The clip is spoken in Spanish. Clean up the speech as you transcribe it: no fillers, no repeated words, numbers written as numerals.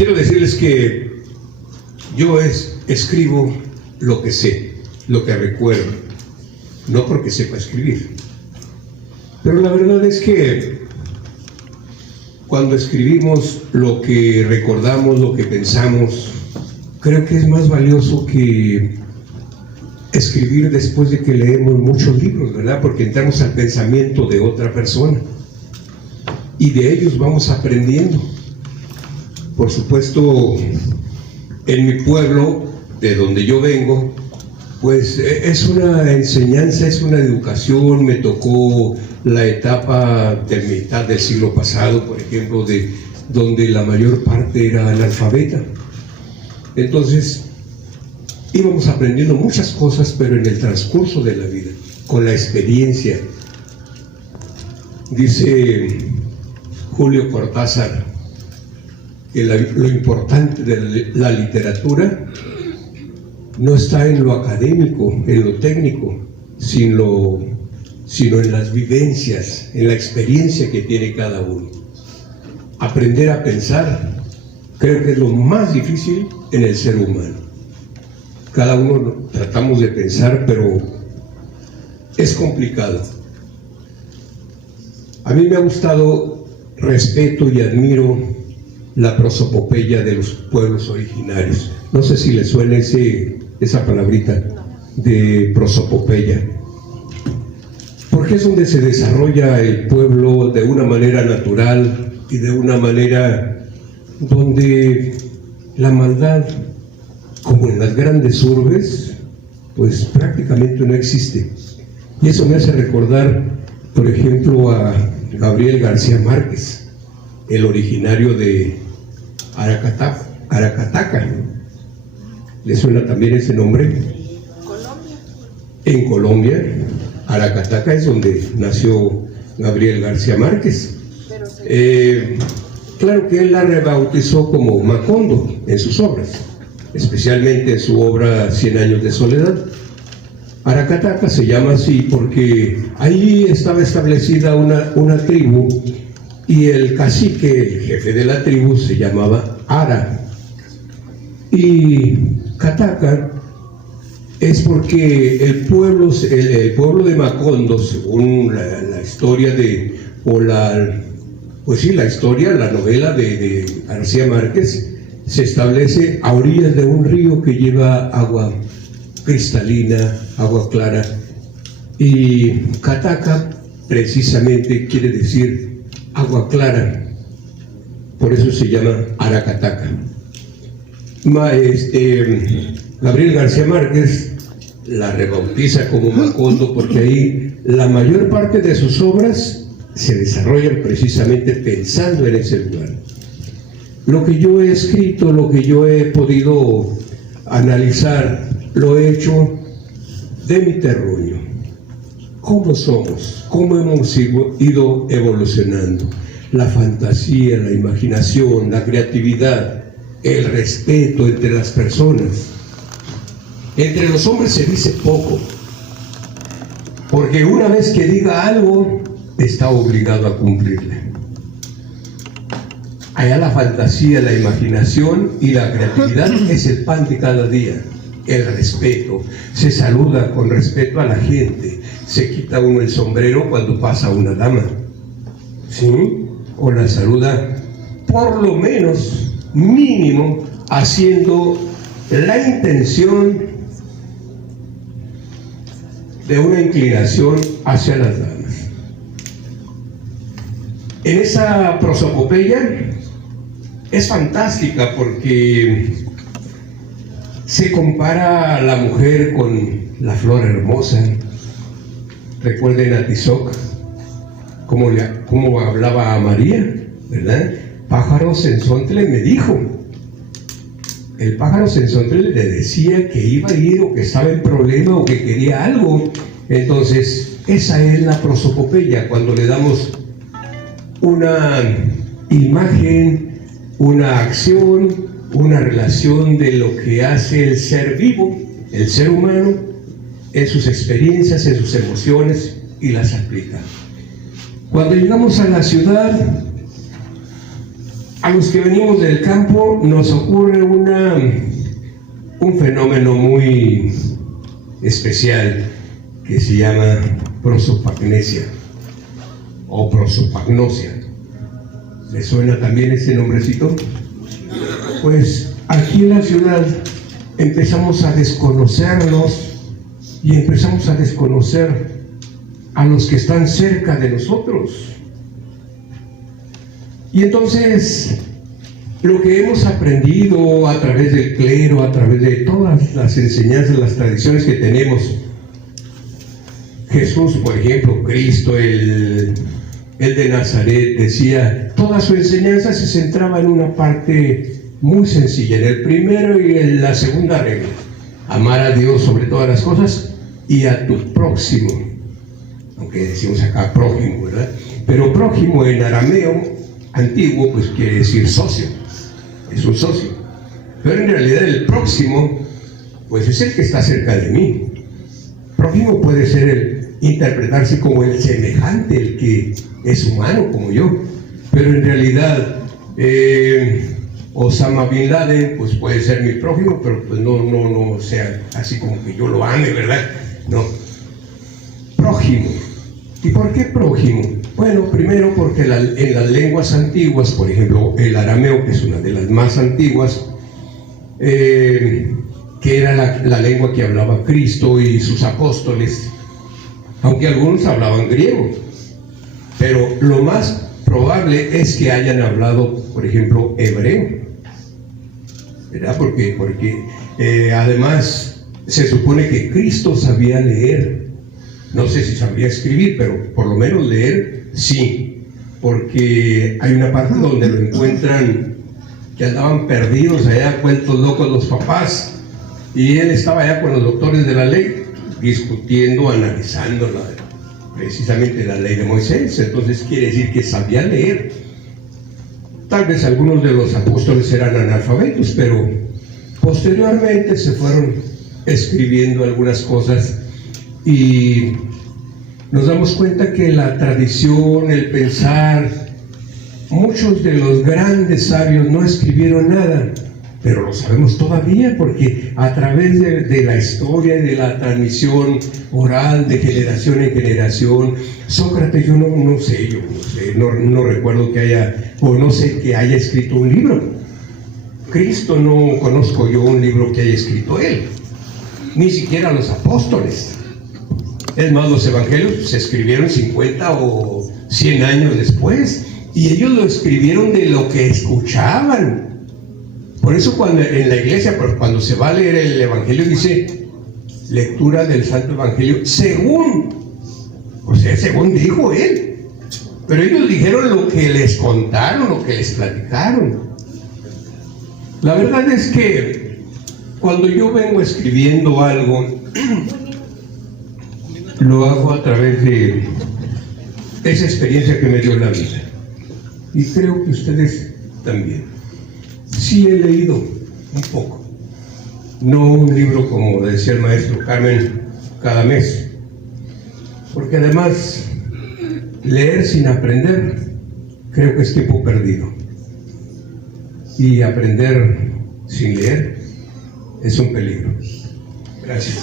quiero decirles que yo escribo lo que sé, lo que recuerdo, no porque sepa escribir. Pero la verdad es que cuando escribimos lo que recordamos, lo que pensamos, creo que es más valioso que escribir después de que leemos muchos libros, ¿verdad? Porque entramos al pensamiento de otra persona y de ellos vamos aprendiendo. Por supuesto, en mi pueblo, de donde yo vengo, pues es una enseñanza, es una educación. Me tocó la etapa de mitad del siglo pasado, por ejemplo, donde la mayor parte era analfabeta. Entonces, íbamos aprendiendo muchas cosas, pero en el transcurso de la vida, con la experiencia. Dice Julio Cortázar que lo importante de la literatura no está en lo académico, en lo técnico, sino en las vivencias, en la experiencia que tiene cada uno. Aprender a pensar, creo que es lo más difícil en el ser humano. Cada uno tratamos de pensar, pero es complicado. A mí me ha gustado, respeto y admiro la prosopopeya de los pueblos originarios. No sé si les suena esa palabrita de prosopopeya, porque es donde se desarrolla el pueblo de una manera natural y de una manera donde la maldad, como en las grandes urbes, pues prácticamente no existe. Y eso me hace recordar, por ejemplo, a Gabriel García Márquez, el originario de Aracataca. ¿Le suena también ese nombre? Colombia. En Colombia, Aracataca es donde nació Gabriel García Márquez. Claro que él la rebautizó como Macondo en sus obras, especialmente en su obra 100 años de soledad. Aracataca se llama así porque ahí estaba establecida una tribu, y el cacique, el jefe de la tribu, se llamaba Ara. Y Cataca es porque el pueblo de Macondo, según la historia la novela de García Márquez, se establece a orillas de un río que lleva agua cristalina, agua clara, y Cataca precisamente quiere decir agua clara, por eso se llama Aracataca. Gabriel García Márquez la rebautiza como Macondo porque ahí la mayor parte de sus obras se desarrollan precisamente pensando en ese lugar. Lo que yo he escrito, lo que yo he podido analizar, lo he hecho de mi terruño. ¿Cómo somos? ¿Cómo hemos ido evolucionando? La fantasía, la imaginación, la creatividad, el respeto entre las personas. Entre los hombres se dice poco, porque una vez que diga algo, está obligado a cumplirle. Allá la fantasía, la imaginación y la creatividad es el pan de cada día. El respeto, se saluda con respeto a la gente, se quita uno el sombrero cuando pasa una dama, ¿sí? O la saluda por lo menos, mínimo, haciendo la intención de una inclinación hacia las damas. En esa prosopopeya es fantástica porque se compara a la mujer con la flor hermosa. Recuerden a Tizoc, cómo hablaba a María, ¿verdad? Pájaro Sensontle me dijo. El pájaro Sensontle le decía que iba a ir, o que estaba en problema, o que quería algo. Entonces, esa es la prosopopeya, cuando le damos una imagen, una acción, una relación de lo que hace el ser vivo, el ser humano, en sus experiencias, en sus emociones, y las aplica. Cuando llegamos a la ciudad, A los que venimos del campo nos ocurre un fenómeno muy especial que se llama prosopagnesia o prosopagnosia. ¿Le suena también ese nombrecito? Pues aquí en la ciudad empezamos a desconocernos y empezamos a desconocer a los que están cerca de nosotros. Y entonces, lo que hemos aprendido a través del clero, a través de todas las enseñanzas, las tradiciones que tenemos, Jesús, por ejemplo, Cristo, el de Nazaret, decía, toda su enseñanza se centraba en una parte muy sencilla, en el primero y en la segunda regla: amar a Dios sobre todas las cosas y a tu próximo, aunque decimos acá prójimo, ¿verdad? Pero prójimo en arameo antiguo pues quiere decir socio, es un socio, pero en realidad el próximo pues es el que está cerca de mí. Prójimo puede ser interpretarse como el semejante, el que es humano como yo, pero en realidad Osama Bin Laden pues puede ser mi prójimo, pero pues no sea así como que yo lo ame, ¿verdad? No, prójimo. ¿Y por qué prójimo? Bueno, primero porque en las lenguas antiguas, por ejemplo el arameo, que es una de las más antiguas, que era la lengua que hablaba Cristo y sus apóstoles, aunque algunos hablaban griego, pero lo más probable es que hayan hablado, por ejemplo, hebreo, ¿verdad? Porque además se supone que Cristo sabía leer. No sé si sabría escribir, pero por lo menos leer sí, porque hay una parte donde lo encuentran que andaban perdidos allá, vueltos locos los papás, y él estaba allá con los doctores de la ley discutiendo, analizando precisamente la ley de Moisés. Entonces quiere decir que sabía leer. Tal vez algunos de los apóstoles eran analfabetos, pero posteriormente se fueron escribiendo algunas cosas. Y nos damos cuenta que la tradición, el pensar, muchos de los grandes sabios no escribieron nada, pero lo sabemos todavía porque a través de la historia y de la transmisión oral de generación en generación, Sócrates, yo no sé, no recuerdo que haya, o no sé que haya escrito un libro. Cristo, no conozco yo un libro que haya escrito él, ni siquiera los apóstoles. Es más, los evangelios se escribieron 50 o 100 años después, y ellos lo escribieron de lo que escuchaban. Por eso cuando en la iglesia, cuando se va a leer el evangelio, dice lectura del Santo Evangelio según dijo él. Pero ellos dijeron lo que les contaron, lo que les platicaron. La verdad es que cuando yo vengo escribiendo algo, lo hago a través de esa experiencia que me dio la vida, y creo que ustedes también. Sí he leído un poco, no un libro como decía el maestro Carmen cada mes, porque además leer sin aprender creo que es tiempo perdido, y aprender sin leer es un peligro. Gracias.